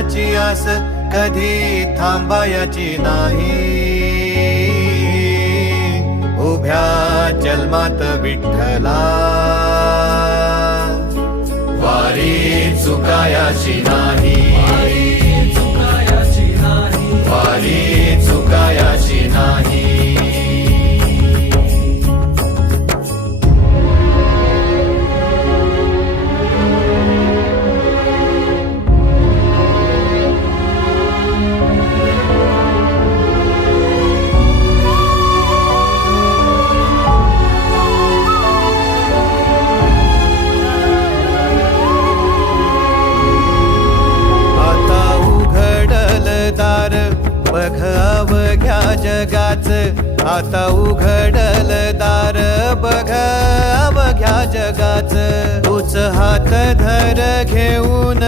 देवाची आस कधी थांबायची नाही. उभ्या जन्मात विठ्ठला वारी चुकायाची नाही. वारी चुकायाची नाही. बघ अवघ्या जगाच, आता उघडल दार बघ अवघ्या जगाच. तूच हात धर घेऊन